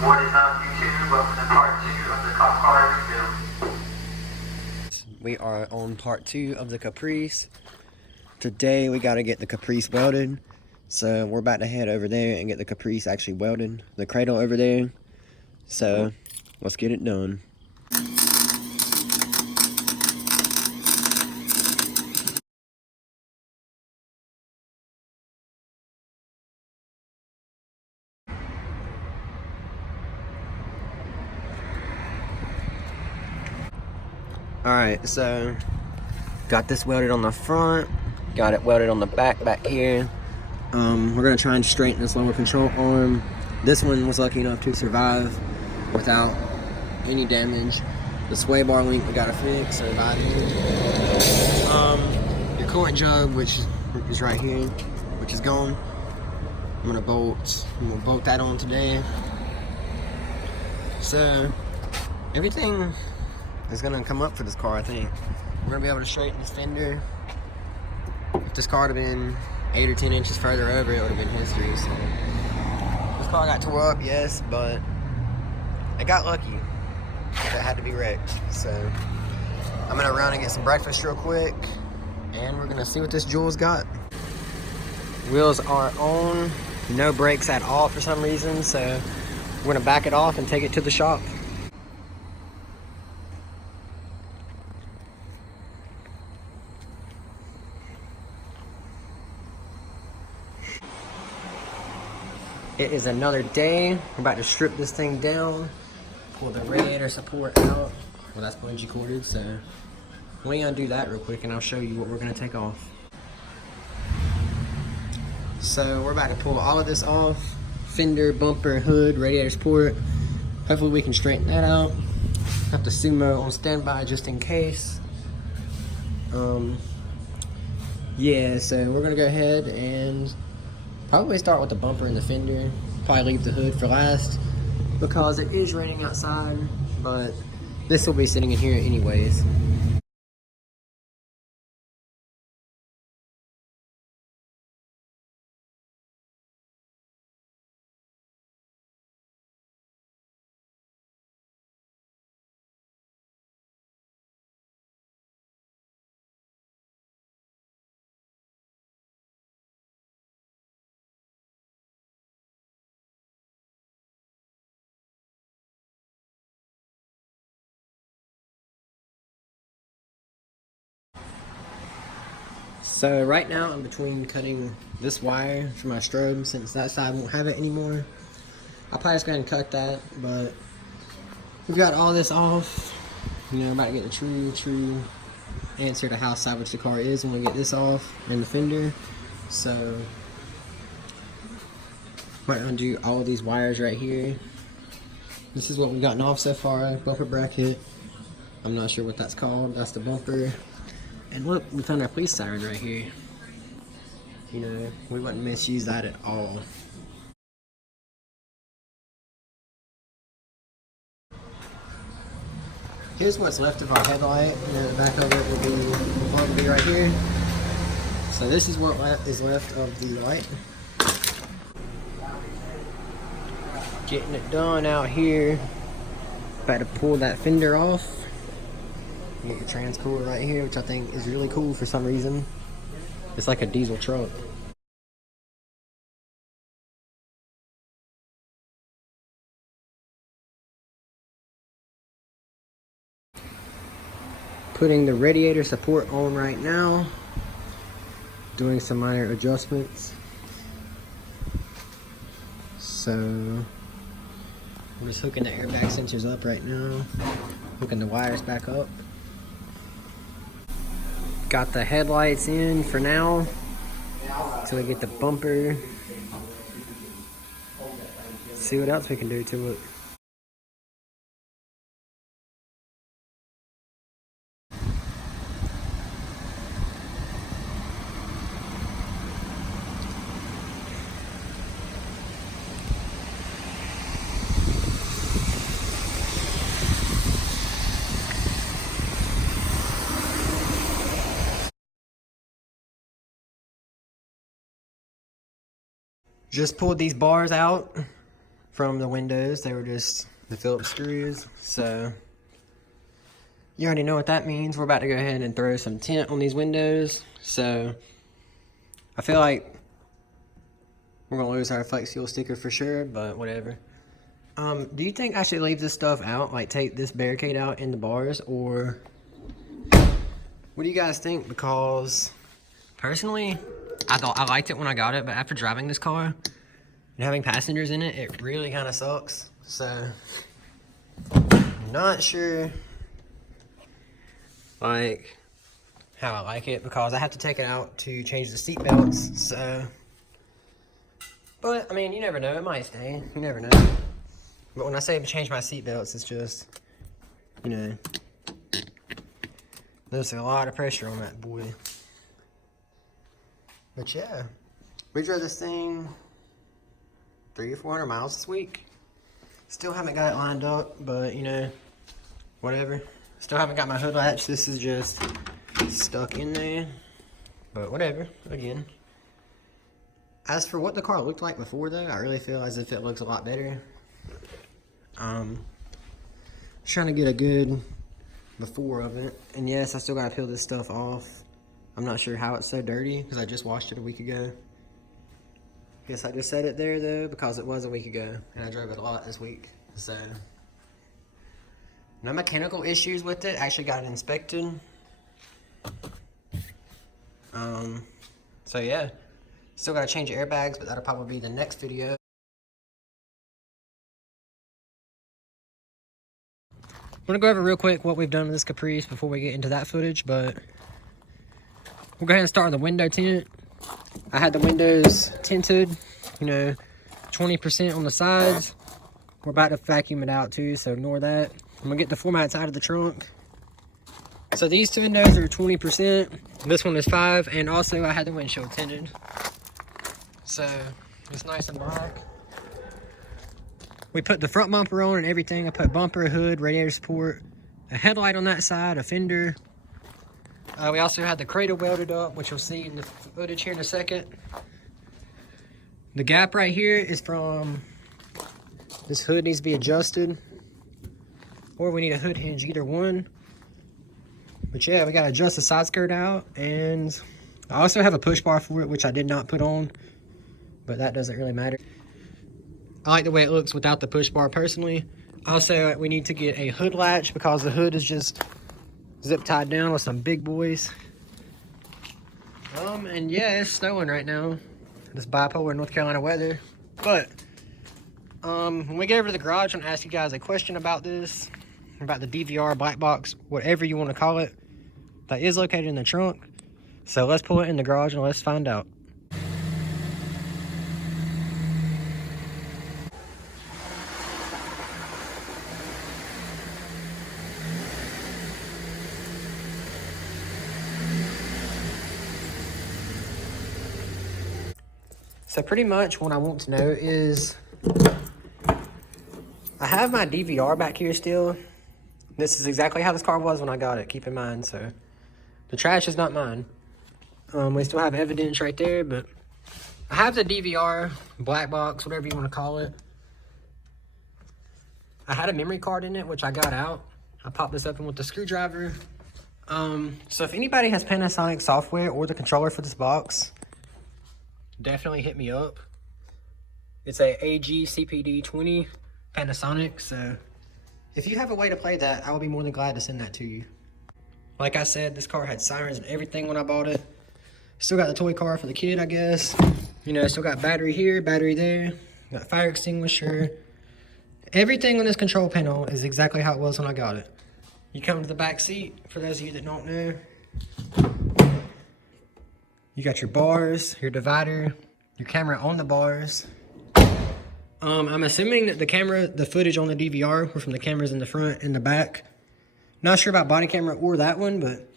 What is up, YouTube? Welcome to part 2 of the cop car rebuild. We are on part 2 of the Caprice. Today we gotta get the Caprice welded. So we're about to head over there and get the Caprice actually welded. The cradle over there. So let's get it done. Alright, so got this welded on the front, got it welded on the back here. We're gonna try and straighten this lower control arm. This one was lucky enough to survive without any damage. The sway bar link we gotta fix, surviving. Your coolant jug, which is right here, which is gone. I'm gonna bolt that on today. So everything is gonna come up for this car, I think. We're gonna be able to straighten this fender. If this car had been 8 or 10 inches further over, it would have been history. So this car got tore up, yes, but I got lucky. It had to be wrecked. So I'm gonna run and get some breakfast real quick, and we're gonna see what this Jules got. Wheels are on, no brakes at all for some reason, so we're gonna back it off and take it to the shop. It is another day. We're about to strip this thing down, pull the radiator support out. Well, that's bungee corded, so we're gonna do that real quick and I'll show you what we're gonna take off. So we're about to pull all of this off. Fender, bumper, hood, radiator support. Hopefully we can straighten that out. Have the Sumo on standby just in case. Yeah, so we're gonna go ahead and probably start with the bumper and the fender. Probably leave the hood for last because it is raining outside, but this will be sitting in here anyways. So right now I'm between cutting this wire for my strobe since that side won't have it anymore. I'll probably just go ahead and cut that, but we've got all this off. You know, I'm about to get the true answer to how salvaged the car is when we get this off and the fender. So I'm gonna do all of these wires right here. This is what we've gotten off so far. Bumper bracket. I'm not sure what that's called. That's the bumper. And look, we found our police siren right here. You know, we wouldn't misuse that at all. Here's what's left of our headlight. You know, the back of it will be right here. So this is what is left of the light. Getting it done out here. About to pull that fender off. You get your trans cooler right here, which I think is really cool for some reason. It's like a diesel truck. Putting the radiator support on right now. Doing some minor adjustments. So I'm just hooking the airbag sensors up right now. Hooking the wires back up. Got the headlights in for now until we get the bumper. See what else we can do to it. Just pulled these bars out from the windows. They were just the Phillips screws. So you already know what that means. We're about to go ahead and throw some tint on these windows. So I feel like we're gonna lose our Flex Fuel sticker for sure, but whatever. Do you think I should leave this stuff out, like take this barricade out in the bars, or what do you guys think? Because personally, I liked it when I got it, but after driving this car and having passengers in it, it really kind of sucks. So I'm not sure like how I like it, because I have to take it out to change the seat belts. So, but I mean, you never know, it might stay, you never know. But when I say change my seat belts, it's just, you know, there's a lot of pressure on that boy. But yeah, we drove this thing 300 or 400 miles this week. Still haven't got it lined up, but you know, whatever. Still haven't got my hood latch. This is just stuck in there, but whatever. Again, as for what the car looked like before though, I really feel as if it looks a lot better. Trying to get a good before of it. And yes, I still gotta peel this stuff off. I'm not sure how it's so dirty because I just washed it a week ago. Guess I just set it there though because it was a week ago and I drove it a lot this week. So no mechanical issues with it. I actually got it inspected. So yeah, still gotta change airbags, but that'll probably be the next video. I'm gonna go over real quick what we've done with this Caprice before we get into that footage, but we'll go ahead and start on the window tint. I had the windows tinted, you know, 20% on the sides. We're about to vacuum it out too, so ignore that. I'm gonna get the floor mats out of the trunk. So these two windows are 20%. This one is 5%, and also I had the windshield tinted. So it's nice and black. We put the front bumper on and everything. I put bumper, hood, radiator support, a headlight on that side, a fender. We also had the cradle welded up, which you'll see in the footage here in a second. The gap right here is from, this hood needs to be adjusted, or we need a hood hinge, either one. But yeah, we gotta adjust the side skirt out, and I also have a push bar for it, which I did not put on, but that doesn't really matter. I like the way it looks without the push bar personally. Also, we need to get a hood latch because the hood is just zip tied down with some big boys. And yeah, it's snowing right now. This bipolar North Carolina weather. But when we get over to the garage, I'm gonna ask you guys a question about this, about the DVR, black box, whatever you want to call it, that is located in the trunk. So let's pull it in the garage and let's find out. So pretty much what I want to know is, I have my DVR back here still. This is exactly how this car was when I got it, keep in mind. So the trash is not mine. We still have evidence right there, but I have the DVR, black box, whatever you want to call it. I had a memory card in it, which I got out. I popped this open with the screwdriver. So if anybody has Panasonic software or the controller for this box, definitely hit me up. It's a AG CPD 20 Panasonic, so if you have a way to play that, I will be more than glad to send that to you. Like I said, this car had sirens and everything when I bought it. Still got the toy car for the kid, I guess. You know, still got battery here, battery there. Got fire extinguisher. Everything on this control panel is exactly how it was when I got it. You come to the back seat, for those of you that don't know. You got your bars, your divider, your camera on the bars. I'm assuming that the footage on the DVR were from the cameras in the front and the back. Not sure about body camera or that one, but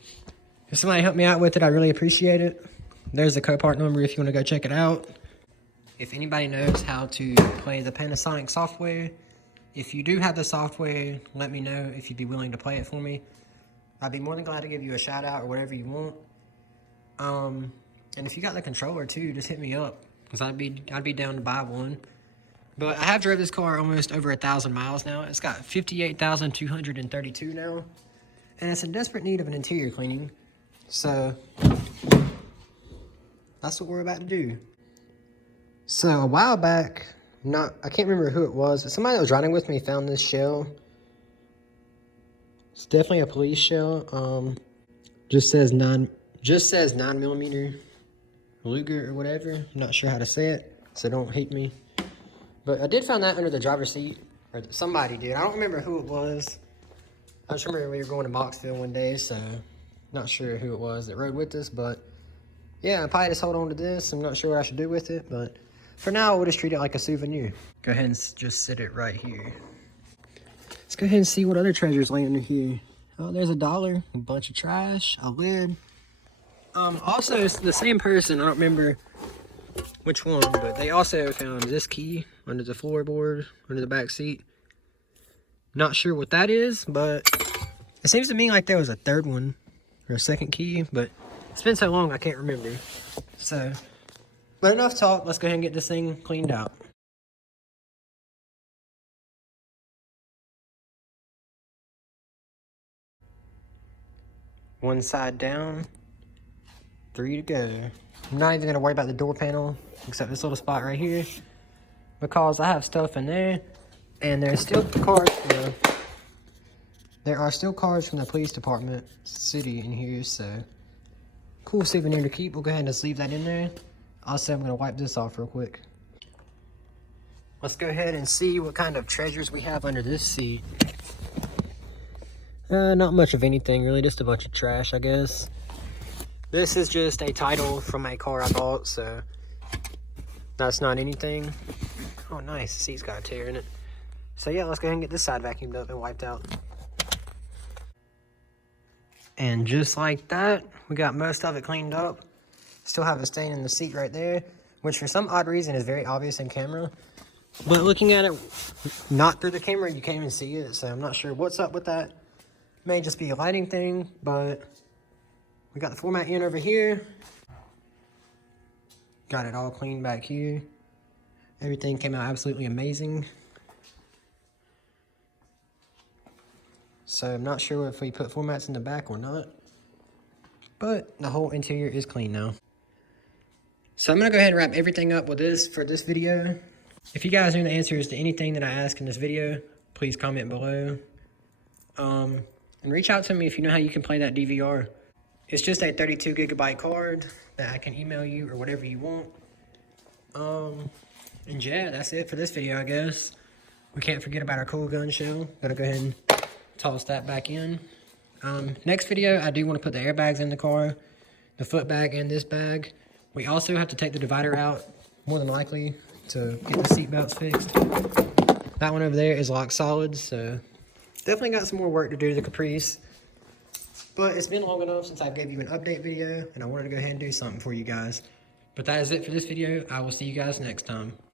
if somebody helped me out with it, I really appreciate it. There's the co-part number if you want to go check it out. If anybody knows how to play the Panasonic software, if you do have the software, let me know if you'd be willing to play it for me. I'd be more than glad to give you a shout out or whatever you want. And if you got the controller too, just hit me up, because I'd be down to buy one. But I have drove this car almost over 1,000 miles now. It's got 58,232 now. And it's in desperate need of an interior cleaning. So that's what we're about to do. So a while back, I can't remember who it was, but somebody that was riding with me found this shell. It's definitely a police shell. Just says 9mm Luger or whatever. I'm not sure how to say it, so don't hate me. But I did find that under the driver's seat, or somebody did. I don't remember who it was. I just remember we were going to Moxville one day, so not sure who it was that rode with us, but yeah, I probably just hold on to this. I'm not sure what I should do with it, but for now, we'll just treat it like a souvenir. Go ahead and just sit it right here. Let's go ahead and see what other treasures lay under here. Oh, there's $1, a bunch of trash, a lid. Also, it's the same person, I don't remember which one, but they also found this key under the floorboard, under the back seat. Not sure what that is, but it seems to me like there was a third one, or a second key, but it's been so long I can't remember. So, but enough talk, let's go ahead and get this thing cleaned out. One side down, 3 to go. I'm not even gonna worry about the door panel, except this little spot right here, because I have stuff in there, and there's still cards. There are still cards from the police department, city in here, so cool souvenir to keep. We'll go ahead and just leave that in there. Also, I'm gonna wipe this off real quick. Let's go ahead and see what kind of treasures we have under this seat. Not much of anything, really, just a bunch of trash, I guess. This is just a title from a car I bought, so that's not anything. Oh, nice, the seat's got a tear in it. So yeah, let's go ahead and get this side vacuumed up and wiped out. And just like that, we got most of it cleaned up. Still have a stain in the seat right there, which for some odd reason is very obvious in camera. But looking at it not through the camera, you can't even see it, so I'm not sure what's up with that. May just be a lighting thing, but we got the floor mat in over here. Got it all cleaned back here. Everything came out absolutely amazing. So I'm not sure if we put floor mats in the back or not, but the whole interior is clean now. So I'm gonna go ahead and wrap everything up with this for this video. If you guys know the answers to anything that I ask in this video, please comment below. And reach out to me if you know how you can play that DVR. It's just a 32 gigabyte card that I can email you or whatever you want. And yeah, that's it for this video, I guess. We can't forget about our cool gun shell. Gotta go ahead and toss that back in. Next video, I do want to put the airbags in the car, the foot bag and this bag. We also have to take the divider out, more than likely, to get the seat belts fixed. That one over there is locked solid, so definitely got some more work to do to the Caprice. But it's been long enough since I gave you an update video, and I wanted to go ahead and do something for you guys. But that is it for this video. I will see you guys next time.